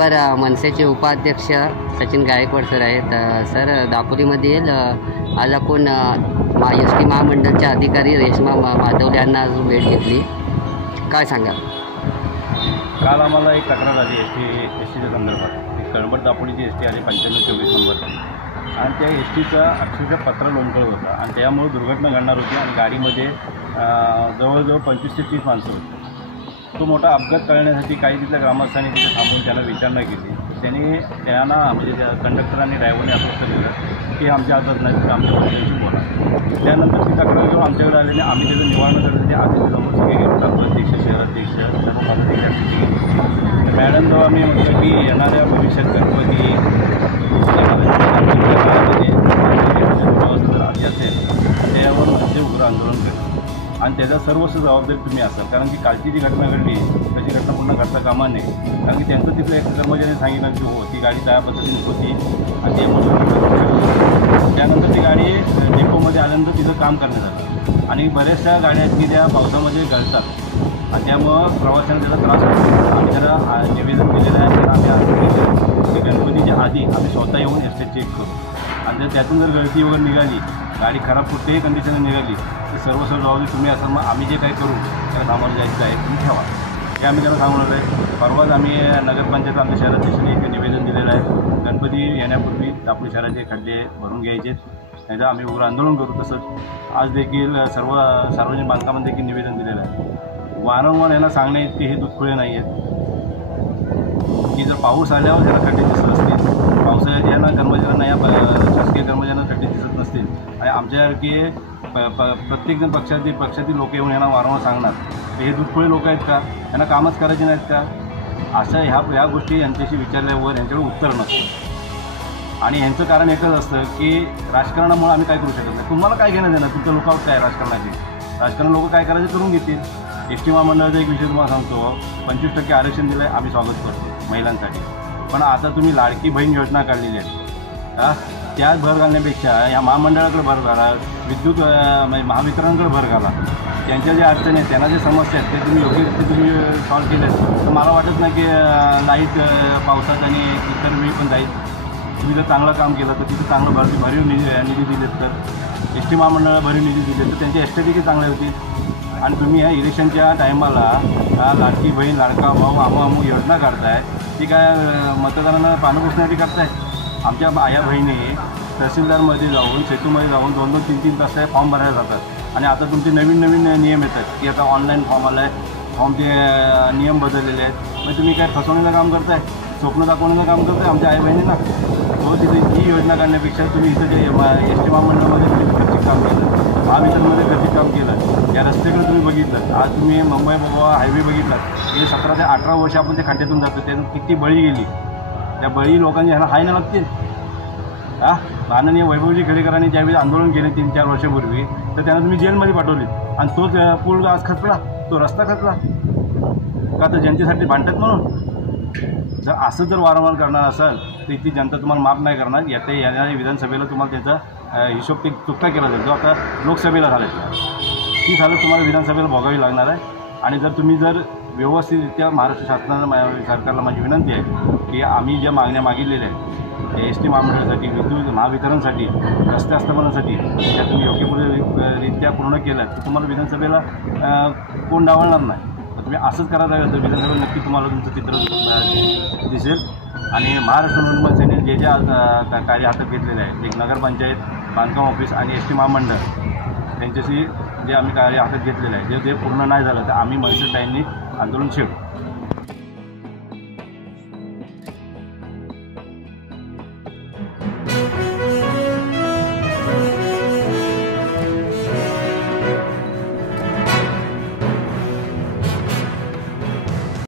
माझ्याबरोबर मनसेचे उपाध्यक्ष सचिन गायकवाड सर आहेत. सर, दापोलीमधील आज आपण एस टी महामंडळाच्या अधिकारी रेश्मा माधवले यांना आज भेट घेतली. काय सांगाल? काल आम्हाला एक तक्रार आली एस टीच्या संदर्भात. ती कळंबट दापोलीची एस टी आली 9524 नंबर, आणि त्या एस टीचं अक्षरशः पत्र लोंढकळ होतं आणि त्यामुळे दुर्घटना घडणार होती आणि गाडीमध्ये जवळजवळ 25 ते 30 माणसं होती. तो मोठा अपघात टाळण्यासाठी काही तिथल्या ग्रामस्थांनी तिथे थांबून त्यांना विचारणा केली. त्यांना म्हणजे त्या कंडक्टर आणि ड्रायव्हरने आश्वस्त केलं की आमच्या हातात नाही, तर आमच्या पद्धतीची बोला. त्यानंतर ती तक्रार घेऊन आमच्याकडे आलेली आम्ही त्याचं निवारण करण्यासाठी आधी सगळे गेलो, तालुकाध्यक्ष, शहराध्यक्ष, सर्व पदाधिकारी. मॅडम जेव्हा आम्ही म्हटलं की येणाऱ्या भविष्यात गणपती आधी असेल त्यावर म्हणजे उग्र आंदोलन केलं आणि त्याचा सर्वस्व जबाबदारी तुम्ही असाल. कारण की कालची जी घटना घडली त्याची घटना पुन्हा घडता कामा नये. कारण की त्यांचं तिथलं एक कर्मचाऱ्याने सांगितलं की हो, ती गाडी त्या पद्धतीने होती आणि त्यामुळे त्यानंतर ती गाडी डेपोमध्ये आल्यानंतर तिचं काम करण्यात आलं आणि बऱ्याचशा गाड्या की त्या पावसामध्ये गळतात आणि त्यामुळं प्रवाशांना त्याचा त्रास होतो. आम्ही त्याला निवेदन दिलेलं आहे. तर आम्ही गणपतीच्या आधी आम्ही स्वतः येऊन एस चेक करू आणि जर त्यातून जर गळती वगैरे निघाली, गाडी खराब कुठेही कंडिशनने निघाली तर सर्व जबाबदारी तुम्ही असाल. मग आम्ही जे काही करू त्याला सामोरं जायचं आहे तुम्ही ठेवा, हे आम्ही त्याला सांगणार आहे. परवाच आम्ही नगरपंचायत आमच्या शहराध्यक्षांनी एक निवेदन दिलेलं आहे. गणपती येण्यापूर्वी दापोली शहराचे खड्डे भरून घ्यायचे, नाहीतर आम्ही उग्र आंदोलन करू. तसंच आज देखील सर्व सार्वजनिक बांधकामांना देखील निवेदन दिलेलं आहे. वारंवार यांना सांगण्या इतके हे दुधखुळे नाही आहेत की जर पाऊस आल्यावर त्याला खड्डे दिसत असतील, पावसाळ्यात यांना कर्मचाऱ्यांना या शासकीय कर्मचाऱ्यांना खड्डे दिसत नसतील आणि आमच्यासारखे प्रत्येकजण पक्षातील लोक येऊन यांना वारंवार सांगणार की हे दुधखुळे लोक आहेत का, यांना कामच करायचे नाहीत का, अशा ह्या गोष्टी यांच्याशी विचारल्यावर यांच्याकडे उत्तर नसतं. आणि ह्यांचं कारण एकच असतं की राजकारणामुळे आम्ही काय करू शकत नाही. तुम्हाला काय घेणं देणार, तुमचं लोकांवर काय राजकारणाचे. राजकारण लोक काय करायचे करून घेतील. एस टी महामंडळाचा एक विषय तुम्हाला सांगतो, 25% आरक्षण दिलं आहे, आम्ही स्वागत करतो महिलांसाठी. पण आता तुम्ही लाडकी बहीण योजना काढलेली आहे, त्यात भर घालण्यापेक्षा या महामंडळाकडे भर घाला, विद्युत महावितरणाकडे भर घाला. त्यांच्या ज्या अडचणी आहेत, त्यांना जे समस्या आहेत ते तुम्ही योग्यरित्या तुम्ही सॉल्व्ह केले तर मला वाटत नाही की लाईट पावसात आणि इतर वेळी पण जाईल. तुम्ही जर चांगलं काम केलं तर तिथे चांगलं भरीव निधी दिलेत, तर एस टी महामंडळाला भरीव निधी दिले तर त्यांची एस्टेटिकही चांगले होतील. आणि तुम्ही ह्या इलेक्शनच्या टायमाला लाडकी बहीण, लाडका भाऊ, आमू योजना काढताय, ती काय मतदारांना पानं पुसण्यासाठी करताय. आमच्या आया बहिणी तहसीलदारमध्ये जाऊन, सेतूमध्ये जाऊन 2-2, 3-3 तास फॉर्म भरायला जातात आणि आता तुमचे नवीन नियम येतात की आता ऑनलाईन फॉर्म आला आहे, फॉर्मचे नियम बदललेले आहेत. मग तुम्ही काय फसवण्याचं काम करताय, स्वप्न दाखवण्याचं काम करताय आमच्या आई बहिणींना. तो तिथे ही योजना काढण्यापेक्षा तुम्ही इथं जे एस टी महामंडळामध्ये तुम्ही खर्चिक काम केलं, महावितरणमध्ये खर्चिक काम केलं, या रस्त्याकडे तुम्ही बघितलं. आज तुम्ही मुंबई गोवा हायवे बघितला, हे 17 ते 18 वर्ष आपण ते खड्ड्यातून जातो, त्यातून किती बळी गेली. त्या बळी लोकांनी ह्याला हाय ना लागतील. माननीय वैभवजी खेडेकरांनी ज्यावेळी आंदोलन केले 3-4 वर्षापूर्वी, तर त्यांना तुम्ही जेलमध्ये पाठवले आणि तोच पूल आज खचला, तो रस्ता खचला का, तर जनतेसाठी भांडतात म्हणून. जर असं जर वारंवार करणार असाल तर ती जनता तुम्हाला माफ नाही करणार. येणाऱ्या विधानसभेला तुम्हाला त्याचा हिशोब ते चुकता केला जाईल. जो आता लोकसभेला झाला ती झालं तुम्हाला विधानसभेला भोगावी लागणार आहे. आणि जर तुम्ही व्यवस्थितरित्या महाराष्ट्र सरकारला माझी विनंती आहे की आम्ही ज्या मागण्या मागितलेल्या आहेत एस टी महामंडळासाठी, विद्युत महावितरणसाठी, रस्ते अस्तमानासाठी, त्या तुम्ही योग्यरित्या पूर्ण केलं तर तुम्हाला विधानसभेला कोण डावलणार नाही. तुम्ही असंच करायला लागलं तर विधानसभेला नक्की तुम्हाला तुमचं चित्र दिसेल. आणि महाराष्ट्र नवनिर्माण सेनेने जे कार्य हातात घेतलेले आहे, एक नगरपंचायत, बांधकाम ऑफिस आणि एस टी महामंडळ यांच्याशी जे आम्ही कार्य हातात घेतलेलं आहे, जे पूर्ण नाही झालं तर आम्ही मनसेताईंनी आंदोलन छेडू.